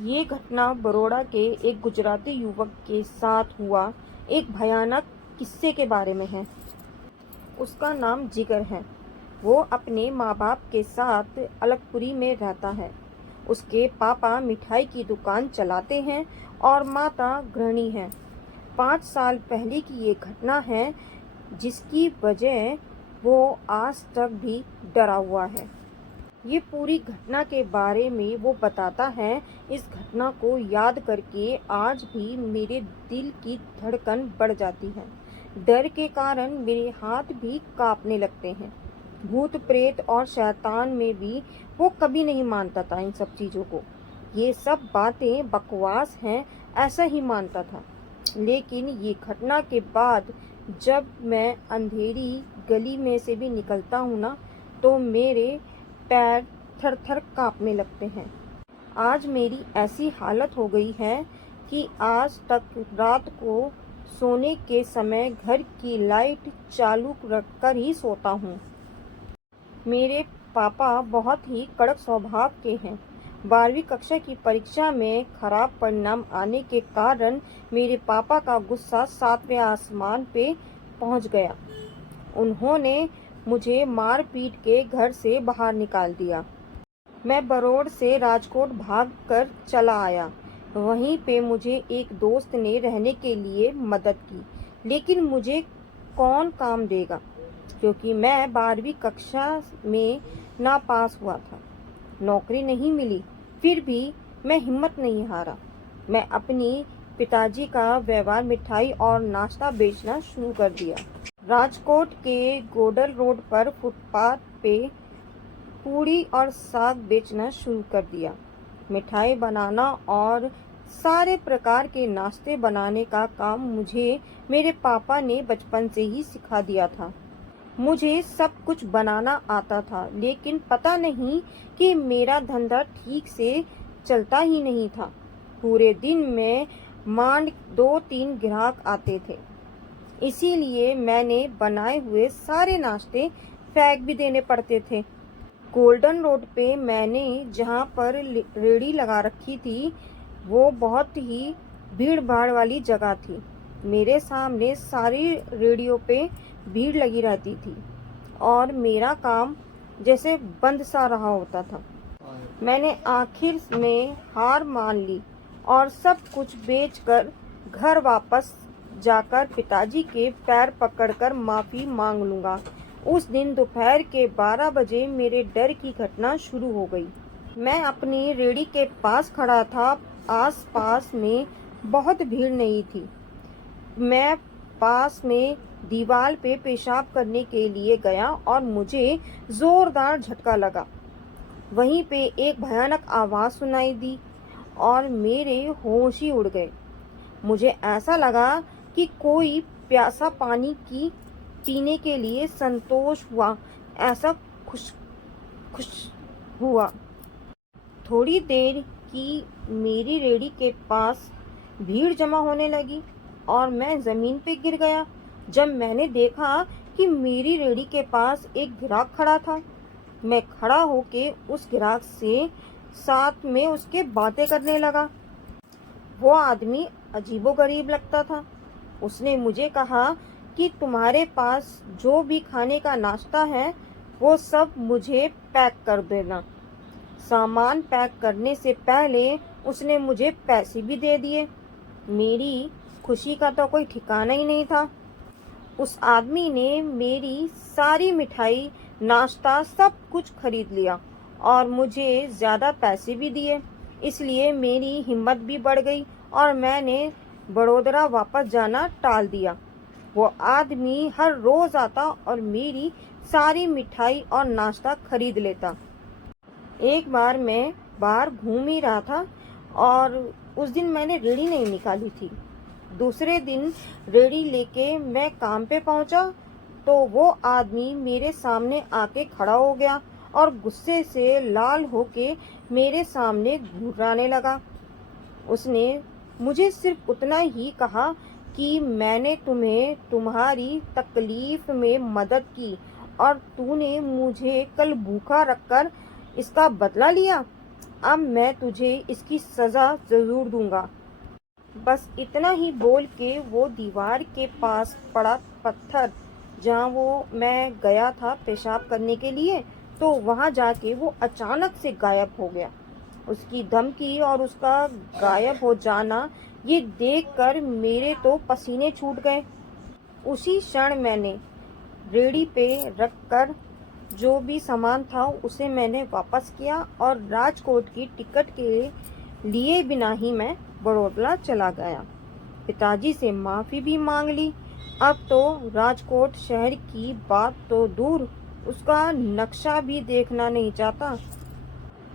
ये घटना बड़ौदा के एक गुजराती युवक के साथ हुआ एक भयानक किस्से के बारे में है। उसका नाम जिगर है। वो अपने माँ बाप के साथ अलगपुरी में रहता है। उसके पापा मिठाई की दुकान चलाते हैं और माता गृहिणी है। 5 साल पहले की ये घटना है जिसकी वजह वो आज तक भी डरा हुआ है। ये पूरी घटना के बारे में वो बताता है। इस घटना को याद करके आज भी मेरे दिल की धड़कन बढ़ जाती है। डर के कारण मेरे हाथ भी कांपने लगते हैं। भूत प्रेत और शैतान में भी वो कभी नहीं मानता था इन सब चीज़ों को। ये सब बातें बकवास हैं ऐसा ही मानता था। लेकिन ये घटना के बाद जब मैं अंधेरी गली में से भी निकलता हूँ ना, तो मेरे पैर थर थर कांपने लगते हैं। आज मेरी ऐसी हालत हो गई है कि आज तक रात को सोने के समय घर की लाइट चालू रखकर ही सोता हूँ। मेरे पापा बहुत ही कड़क स्वभाव के हैं। 12वीं कक्षा की परीक्षा में खराब परिणाम आने के कारण मेरे पापा का गुस्सा 7वें आसमान पे पहुंच गया। उन्होंने मुझे मार पीट के घर से बाहर निकाल दिया। मैं बड़ौदा से राजकोट भाग कर चला आया। वहीं पे मुझे एक दोस्त ने रहने के लिए मदद की, लेकिन मुझे कौन काम देगा क्योंकि मैं 12वीं कक्षा में नापास हुआ था। नौकरी नहीं मिली, फिर भी मैं हिम्मत नहीं हारा। मैं अपनी पिताजी का व्यवहार मिठाई और नाश्ता बेचना शुरू कर दिया। राजकोट के गोडल रोड पर फुटपाथ पे पूड़ी और साग बेचना शुरू कर दिया। मिठाई बनाना और सारे प्रकार के नाश्ते बनाने का काम मुझे मेरे पापा ने बचपन से ही सिखा दिया था। मुझे सब कुछ बनाना आता था, लेकिन पता नहीं कि मेरा धंधा ठीक से चलता ही नहीं था। पूरे दिन में मांड 2-3 ग्राहक आते थे। इसीलिए मैंने बनाए हुए सारे नाश्ते फेंक भी देने पड़ते थे। गोल्डन रोड पे मैंने जहाँ पर रेहड़ी लगा रखी थी, वो बहुत ही भीड़ भाड़ वाली जगह थी। मेरे सामने सारी रेहड़ियों पे भीड़ लगी रहती थी और मेरा काम जैसे बंद सा रहा होता था। मैंने आखिर में हार मान ली और सब कुछ बेचकर घर वापस जाकर पिताजी के पैर पकड़कर माफ़ी मांग लूँगा। उस दिन दोपहर के 12 बजे मेरे डर की घटना शुरू हो गई। मैं अपनी रेहड़ी के पास खड़ा था। आस-पास में बहुत भीड़ नहीं थी। मैं पास में दीवार पे पेशाब करने के लिए गया और मुझे जोरदार झटका लगा। वहीं पे एक भयानक आवाज़ सुनाई दी और मेरे होश ही उड़ गए। मुझे ऐसा लगा कि कोई प्यासा पानी की पीने के लिए संतोष हुआ, ऐसा खुश खुश हुआ। थोड़ी देर की मेरी रेहड़ी के पास भीड़ जमा होने लगी और मैं ज़मीन पे गिर गया। जब मैंने देखा कि मेरी रेहड़ी के पास एक ग्राहक खड़ा था, मैं खड़ा होके उस ग्राहक से साथ में उसके बातें करने लगा। वो आदमी अजीबोगरीब लगता था। उसने मुझे कहा कि तुम्हारे पास जो भी खाने का नाश्ता है वो सब मुझे पैक कर देना। सामान पैक करने से पहले उसने मुझे पैसे भी दे दिए। मेरी खुशी का तो कोई ठिकाना ही नहीं था। उस आदमी ने मेरी सारी मिठाई, नाश्ता सब कुछ खरीद लिया और मुझे ज़्यादा पैसे भी दिए। इसलिए मेरी हिम्मत भी बढ़ गई और मैंने बड़ौदा वापस जाना टाल दिया। वो आदमी हर रोज़ आता और मेरी सारी मिठाई और नाश्ता खरीद लेता। एक बार मैं बाहर घूम ही रहा था और उस दिन मैंने रेहड़ी नहीं निकाली थी। दूसरे दिन रेहड़ी लेके मैं काम पे पहुंचा तो वो आदमी मेरे सामने आके खड़ा हो गया और गुस्से से लाल होके मेरे सामने घुर्राने लगा। उसने मुझे सिर्फ उतना ही कहा कि मैंने तुम्हें तुम्हारी तकलीफ में मदद की और तूने मुझे कल भूखा रखकर इसका बदला लिया। अब मैं तुझे इसकी सज़ा ज़रूर दूंगा। बस इतना ही बोल के वो दीवार के पास पड़ा पत्थर जहाँ वो मैं गया था पेशाब करने के लिए, तो वहाँ जाके वो अचानक से गायब हो गया। उसकी धमकी और उसका गायब हो जाना ये देखकर मेरे तो पसीने छूट गए। उसी क्षण मैंने रेडी पे रखकर जो भी सामान था उसे मैंने वापस किया और राजकोट की टिकट के लिए बिना ही मैं बड़ौदा चला गया। पिताजी से माफ़ी भी मांग ली। अब तो राजकोट शहर की बात तो दूर, उसका नक्शा भी देखना नहीं चाहता।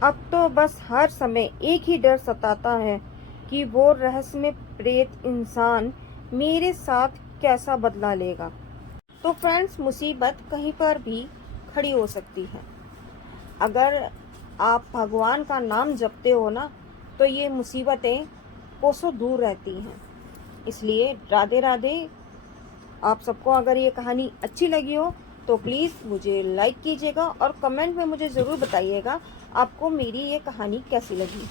अब तो बस हर समय एक ही डर सताता है कि वो रहस्यमय प्रेत इंसान मेरे साथ कैसा बदला लेगा। तो फ्रेंड्स, मुसीबत कहीं पर भी खड़ी हो सकती है। अगर आप भगवान का नाम जपते हो ना, तो ये मुसीबतें कोसों दूर रहती हैं। इसलिए राधे राधे। आप सबको अगर ये कहानी अच्छी लगी हो तो प्लीज़ मुझे लाइक कीजिएगा और कमेंट में मुझे ज़रूर बताइएगा आपको मेरी ये कहानी कैसी लगी।